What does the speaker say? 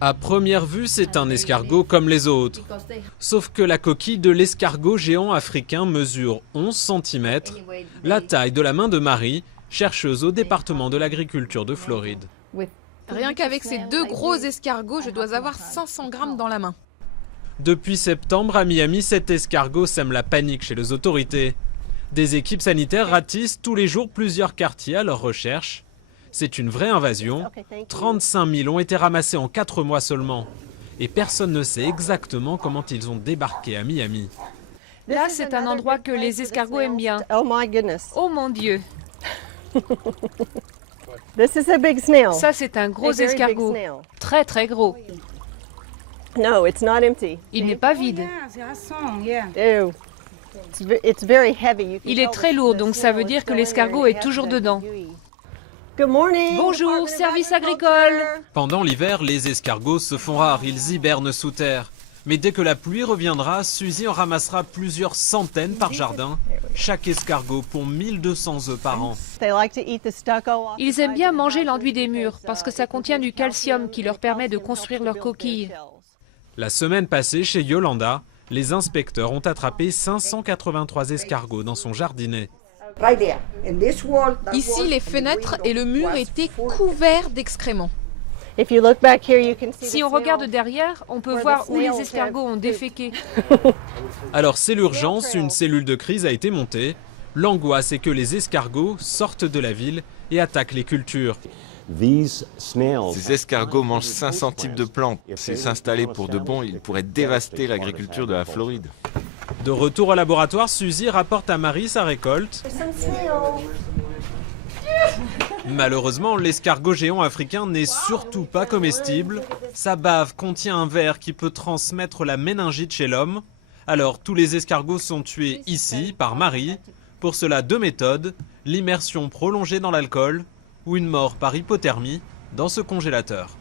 À première vue, c'est un escargot comme les autres. Sauf que la coquille de l'escargot géant africain mesure 11 cm, la taille de la main de Marie, chercheuse au département de l'agriculture de Floride. Rien qu'avec ces deux gros escargots, je dois avoir 500 grammes dans la main. Depuis septembre, à Miami, cet escargot sème la panique chez les autorités. Des équipes sanitaires ratissent tous les jours plusieurs quartiers à leur recherche. C'est une vraie invasion. 35 000 ont été ramassés en 4 mois seulement. Et personne ne sait exactement comment ils ont débarqué à Miami. Là, c'est un endroit que les escargots aiment bien. Oh mon Dieu! Ça, c'est un gros escargot. Très, très gros. Il n'est pas vide. Il est très lourd, donc ça veut dire que l'escargot est toujours dedans. Bonjour, service agricole. Pendant l'hiver, les escargots se font rares, ils hibernent sous terre. Mais dès que la pluie reviendra, Suzy en ramassera plusieurs centaines par jardin. Chaque escargot pond 1200 œufs par an. Ils aiment bien manger l'enduit des murs parce que ça contient du calcium qui leur permet de construire leurs coquilles. La semaine passée, chez Yolanda, les inspecteurs ont attrapé 583 escargots dans son jardinet. Ici, les fenêtres et le mur étaient couverts d'excréments. Si on regarde derrière, on peut voir où les escargots ont déféqué. Alors c'est l'urgence, une cellule de crise a été montée. L'angoisse est que les escargots sortent de la ville et attaquent les cultures. Ces escargots mangent 500 types de plantes. S'ils s'installaient pour de bon, ils pourraient dévaster l'agriculture de la Floride. De retour au laboratoire, Suzy rapporte à Marie sa récolte. Malheureusement, l'escargot géant africain n'est surtout pas comestible. Sa bave contient un ver qui peut transmettre la méningite chez l'homme. Alors tous les escargots sont tués ici par Marie. Pour cela, 2 méthodes, l'immersion prolongée dans l'alcool ou une mort par hypothermie dans ce congélateur.